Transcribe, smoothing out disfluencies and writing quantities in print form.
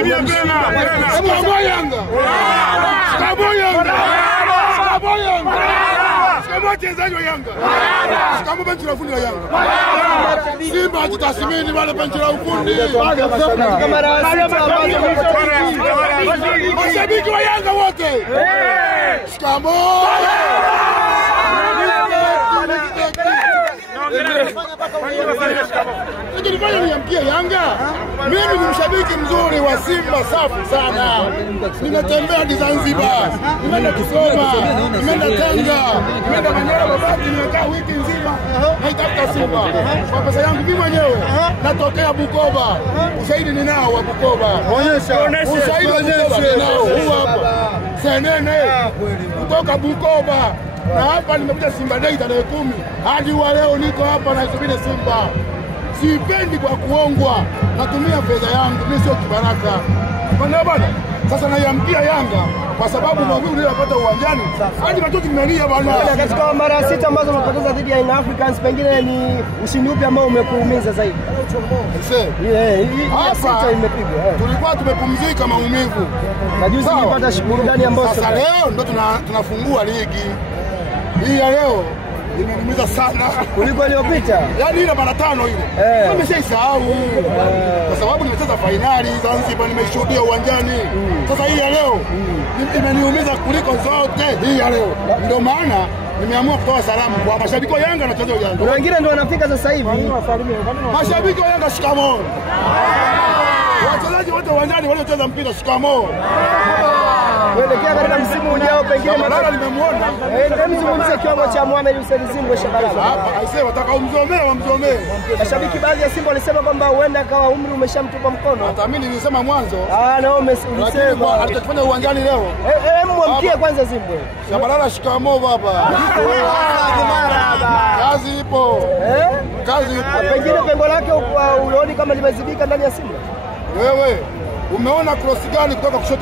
Rudia tena. Shikamoo Yanga. Shikamoo Yanga. Shikamoo Yanga. Shikamoo wachezaji wa Yanga. Shikamoo benchi la ufundi la Yanga. Simba tutasimini wale benchi la ufundi. Mashabiki wa Yanga wote. Shikamoo. Nilifanya niambie Yanga. Mimi ni mshabiki mzuri wa Simba safi sana. Nimetembea hadi Zanzibar, nimeenda Kigoma, nimeenda Tanga, nimeenda Manyara Babati, nimekaa wiki nzima naitafuta Simba. Kwa pesa yangu mimi mwenyewe natokea Bukoba. Ushahidi ninao wa Bukoba. Onyesha. Ushahidi ninao huu hapa. Senene kutoka Bukoba. Na hapa nimekuja Simba Day tarehe 10. Hadi wa leo niko hapa nasubiri Simba. Sipendi kwa kuongwa. Natumia fedha yangu, mimi sio kibaraka. Bwana. Sasa naiambia Yanga kwa sababu maumivu niliyopata uwanjani. Hadi machozi nimelia bwana. Katika mara 6 ambazo umepoteza dhidi ya Young Africans, pengine ni ushindi upi ambao umekuumiza zaidi? Hapa imepigwa. Tulikuwa tumepumzika maumivu. Na juzi tulipata burudani ambayo sasa leo ndo tunafungua ligi. Hii ya leo imeniumiza sana kuliko iliyopita. Yaani ile mara 5 ile. Nimeshaisahau. Kwa sababu nimecheza finali Zanzibar, nimeshuhudia uwanjani. Sasa hii ya leo imeniumiza kuliko zote hii ya leo. Ndio maana nimeamua kutoa salamu kwa mashabiki wa Yanga na wachezaji wa Yanga. Na wengine ndio wanafika sasa hivi. Mashabiki wa Yanga shikamoo. Wachezaji wote uwanjani waliocheza mpira shikamoo. Kuelekea katika msimu ujao pengine Shabalala nimemuona. Mzungumzie kiwango cha Mohamed Hussein Zimbwe Shabalala. Hapa aisee wataka wamzomee. Mashabiki baadhi ya Simba walisema kwamba huenda akawa umri umeshamtupa mkono. Hata mimi nilisema mwanzo. Na umesema atakifanya uwanjani leo. Mwamkie kwanza Zimbwe. Shabalala shikamoo baba. Kazi ipo. Kazi ipo. Pengine pengo lake ulioni kama limezibika ndani ya Simba. Wewe umeona cross gani kutoka kushoto?